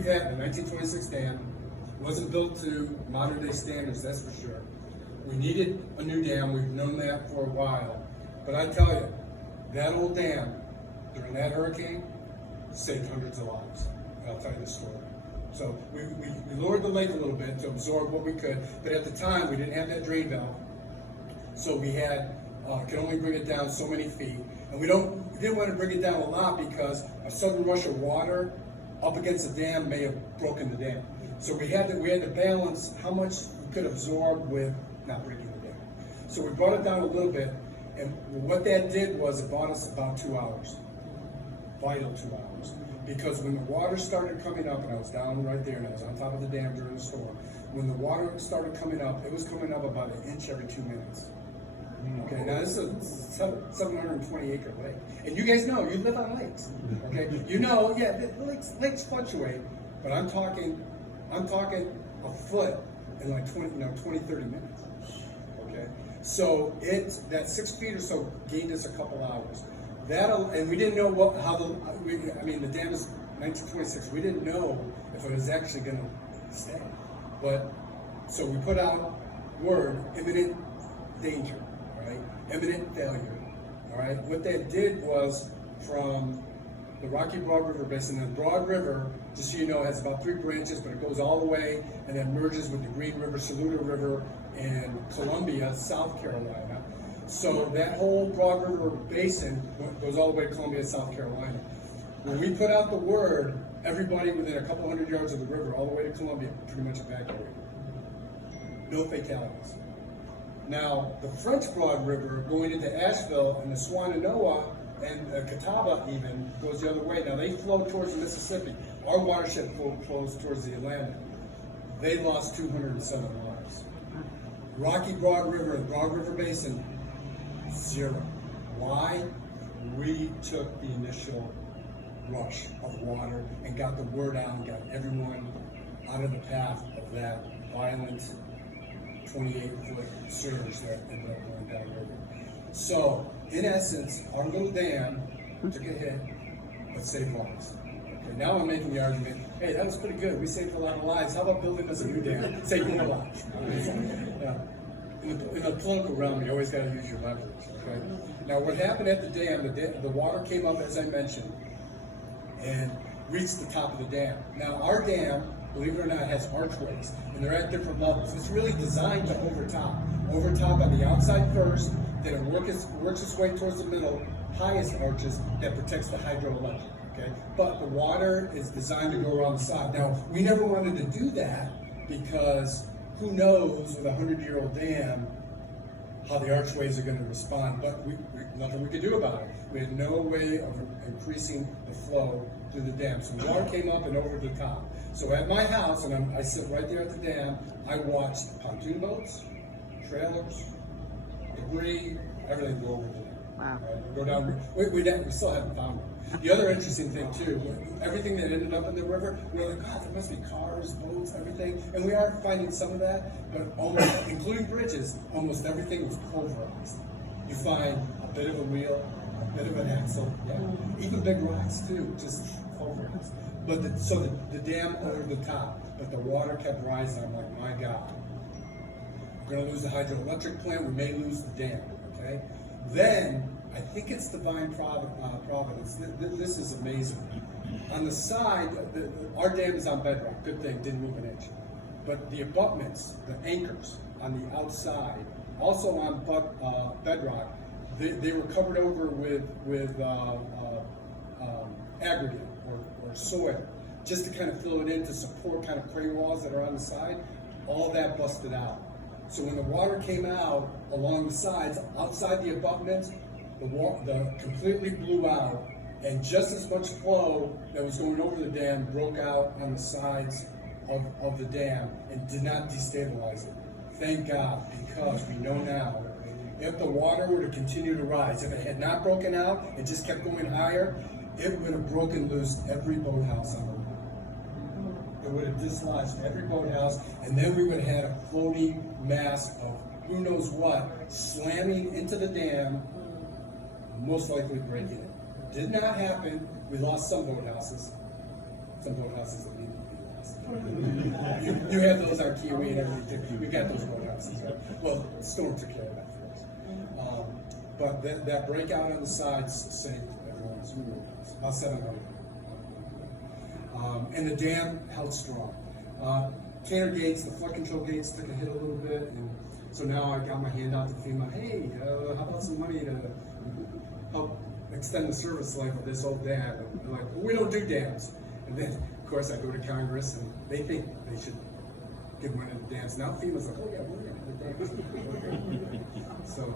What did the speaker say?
We've had the 1926 dam, wasn't built to modern day standards, that's for sure. We needed a new dam, we've known that for a while. But I tell you, that old dam, during that hurricane, saved hundreds of lives. I'll tell you the story. So we lowered the lake a little bit to absorb what we could, but at the time we didn't have that drain valve. So we had, could only bring it down so many feet. And we didn't want to bring it down a lot because a sudden rush of water up against the dam may have broken the dam. So we had to balance how much we could absorb with not breaking the dam. So we brought it down a little bit, and what that did was it bought us about 2 hours, vital 2 hours. Because when the water started coming up, and I was down right there, and I was on top of the dam during the storm, when the water started coming up, it was coming up about 1 inch every 2 minutes. Okay, now this is a 720-acre lake, and you guys know you live on lakes. Okay, you know, yeah, the lakes fluctuate, but I'm talking a foot in like 20, 30 minutes. Okay, so that 6 feet or so gained us a couple hours. And we didn't know the dam is 1926. We didn't know if it was actually going to stay, but so we put out word: imminent danger. Right? Imminent failure. All right. What they did was from the Rocky Broad River Basin. The Broad River, just so you know, has about 3 branches, but it goes all the way and then merges with the Green River, Saluda River, and Columbia, South Carolina. So that whole Broad River Basin goes all the way to Columbia, South Carolina. When we put out the word, everybody within a couple hundred yards of the river, all the way to Columbia, pretty much evacuated. No fatalities. Now, the French Broad River going into Asheville and the Swananoa and Catawba even goes the other way. Now, they flow towards the Mississippi. Our watershed flows towards the Atlantic. They lost 207 lives. Rocky Broad River and Broad River Basin, 0. Why? We took the initial rush of water and got the word out and got everyone out of the path of that violent 28-foot surge that ended up going downriver. So, in essence, our little dam took a hit, but saved lives. Okay, now I'm making the argument, hey, that was pretty good. We saved a lot of lives. How about building us a new dam? Save more lives. In the political realm, you always got to use your leverage. Okay? Now, what happened at the dam, the water came up, as I mentioned, and reached the top of the dam. Now, our dam, believe it or not, has archways, and they're at different levels. It's really designed to overtop. Overtop on the outside first, then it works its way towards the middle, highest arches that protects the hydroelectric. Okay, but the water is designed to go around the side. Now, we never wanted to do that because who knows with a 100-year-old dam how the archways are going to respond, but nothing we could do about it. We had no way of increasing the flow through the dam. So water came up and over the top. So at my house, and I sit right there at the dam, I watched pontoon boats, trailers, debris, everything go over the dam. Wow. Right? Go down. We still haven't found it. The other interesting thing too, everything that ended up in the river, we're like, God, there must be cars, boats, everything, and we are finding some of that, but almost, including bridges, almost everything was pulverized. You find a bit of a wheel, a bit of an axle, yeah, even big rocks too, just pulverized. But the dam over the top, but the water kept rising. I'm like, my God, we're going to lose the hydroelectric plant. We may lose the dam. Okay, then. I think it's divine providence. This is amazing. On the side, our dam is on bedrock. Good thing, didn't move an inch. But the abutments, the anchors on the outside, also on bedrock, they were covered over with aggregate or soil, just to kind of fill it in to support kind of clay walls that are on the side. All that busted out. So when the water came out along the sides, outside the abutments, the completely blew out, and just as much flow that was going over the dam broke out on the sides of the dam and did not destabilize it. Thank God, because we know now, if the water were to continue to rise, if it had not broken out and just kept going higher, it would have broken loose every boathouse on the river. It would have dislodged every boathouse, and then we would have had a floating mass of who knows what slamming into the dam, most likely breaking it. Did not happen. We lost some boathouses. Some boathouses that needed to be You have those on Kiwi and everything. We got those warehouses. Right? Well, Storm took care of that for us. But that breakout on the sides saved everyone's about 7 million. And the dam held strong. Canner gates, the flood control gates took a hit a little bit, and so now I got my hand out to FEMA. Hey, how about some money to help extend the service life of this old dam? And they're like, well, we don't do dams. And then, of course, I go to Congress, and they think they should give money to dams. Now FEMA's like, oh yeah, we're going to do dams. So.